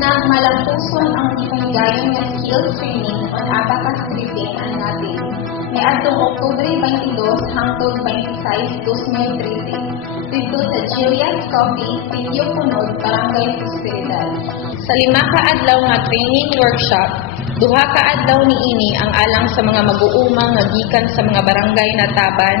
Nagmalampuson ang ipanggayon nga skill training on Abacus Philippine natin. May atong Oktubre 22 hangtod 26, 2013 dito sa Julius Coffee, Pinyo Punod, Barangay Prosperidad. Sa 5 ka adlaw nga training workshop, 2 ka adlaw niini ang alang sa mga mag-uuma nga gikan sa mga barangay na Taban,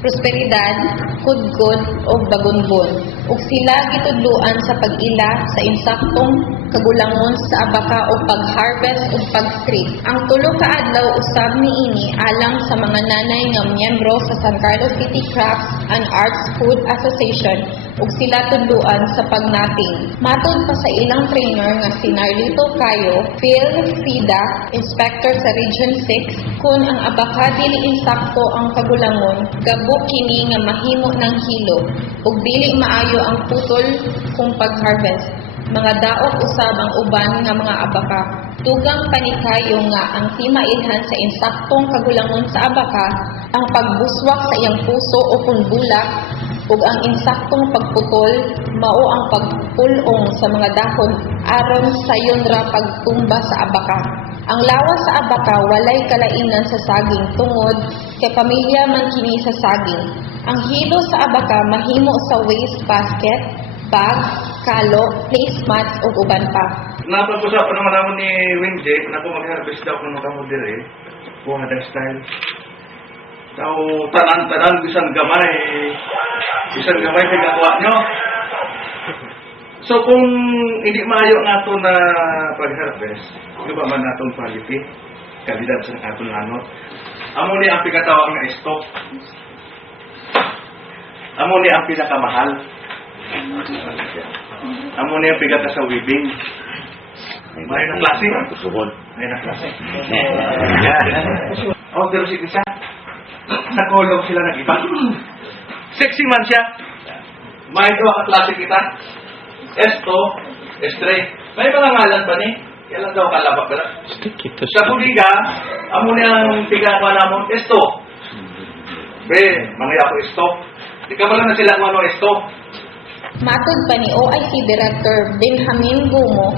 Prosperidad, Kudkod o Bagunbon, ug sila gitudloan sa pag-ila sa insaktong kagulangon sa abaka o pag-harvest o pag-strip. Ang 3 ka adlaw usab niini alang sa mga nanay nga miyembro sa San Carlos City Crafts and Arts Food Association ug sila tudloan sa pagnating. Matod pa sa ilang trainer nga si Narlito Cayo, Phil Fida, Inspector sa Region 6, kung ang abaka dili insakto ang kagulangon, gabok kini nga mahimo ng hilo ug dili maayo ang putol kung pag-harvest. Mga daot usab ang uban nga mga abaka. Tugang panikayo nga ang timailhan sa insaktong kagulangon sa abaka, ang pagbuswak sa iyang puso o punbulak, ug ang insaktong pagputol mao ang pagpulong sa mga dahon aron sayon ra pagtumba sa abaka. Ang lawas sa abaka walay kalainan sa saging tungod kay pamilya man kini sa saging. Ang hilo sa abaka mahimo sa waste basket, bag, kalo, placemats ug uban pa. Napag-usapan naman naman ni Winje na kung mag-harvest daw kung kamo dire, kung ada style. Tao tanan-tanan bisan gamay pinagawa nyo. So kung hindi maayo nato na pag-harvest, di ba man natong quality, kalidad sa atong lanot. Amo ni ang pinatawag nga stock. Amo ni ang pinakamahal. Amo ni ang pigata sa weaving. May na klase. May na klase. Oh, pero si Kisa, nakolog sila ng iba. Sexy man siya. May doon ka klase kita. Esto, estre. May mga ngalan ba ni? Kailan daw kalabak ka na? Sa kuliga, amo ni ang pigata namon, esto. Be, mga ako esto. Di ka pala na sila kung ano esto. Matod pa ni OIC Director Benjamin Gumo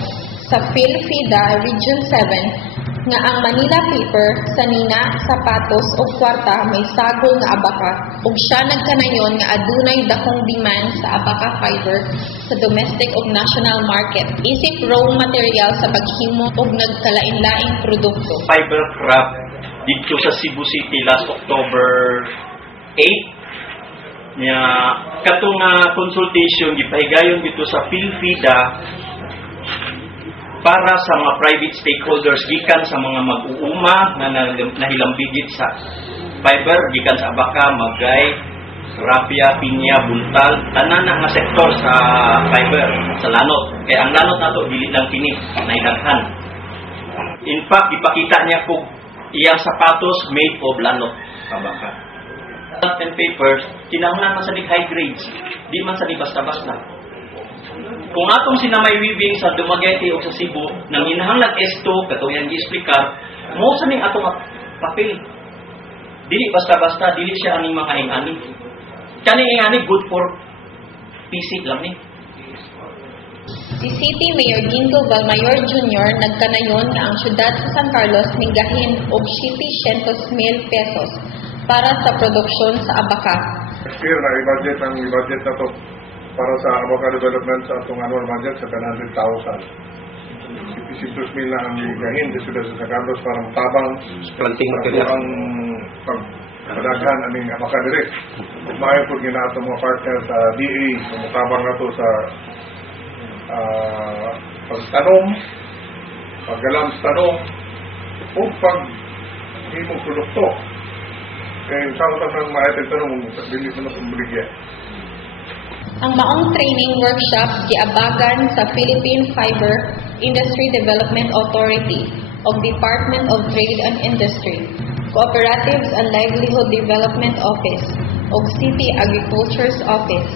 sa PhilFida Region 7 nga ang Manila paper, sanina, sapatos o kwarta may sagol nga abaka ug siya nagkanayon nga adunay dakong demand sa abaka fiber sa domestic ug national market isip raw material sa paghimo ug nagkalain-laing produkto. Fiber craft dito sa Cebu City last October 8 nya katong consultation gipahigayon dito sa PhilFida para sa mga private stakeholders gikan sa mga mag-uuma na nahilambigit sa fiber gikan sa abaka, magay, rapia, pinya, buntal, tanan nga sektor sa fiber sa lanot. Kaya ang lanot nato dili lang kini nailaghan. In fact, ipakita niya kung iyang sapatos made of lanot abaka. And papers, kinahanglan man sa high grades, di man sa basta-basta. Kung atong sinamay weaving sa Dumaguete o sa Cebu, nang hinahanglan esto, katuyan gi-explicar, mo sa ning atong papel. Dili basta-basta, dili siya aning mga ingani. Kani ingani good for PC lang ni. Si City Mayor Gingo Valmayor Jr. nagkanayon nga ang syudad sa San Carlos minggahin og 700,000 pesos para sa produksyon sa abaka. Clear na i-budget na to para sa abaka development sa atong annual budget sa 100,000. 700,000 na ang gahin sa syudad sa San Carlos para matabang ang pagpadaghan aning abaka direct. Mayo po ginato mga partner sa DA matabang na to sa pagtanong, paggalam sa tanong o pag-himong produkto. Kaya sa ng maayatid tanong, dili na masumbuligya. Ang maong training workshop giabagan sa Philippine Fiber Industry Development Authority o Department of Trade and Industry, Cooperatives and Livelihood Development Office o City Agriculture's Office.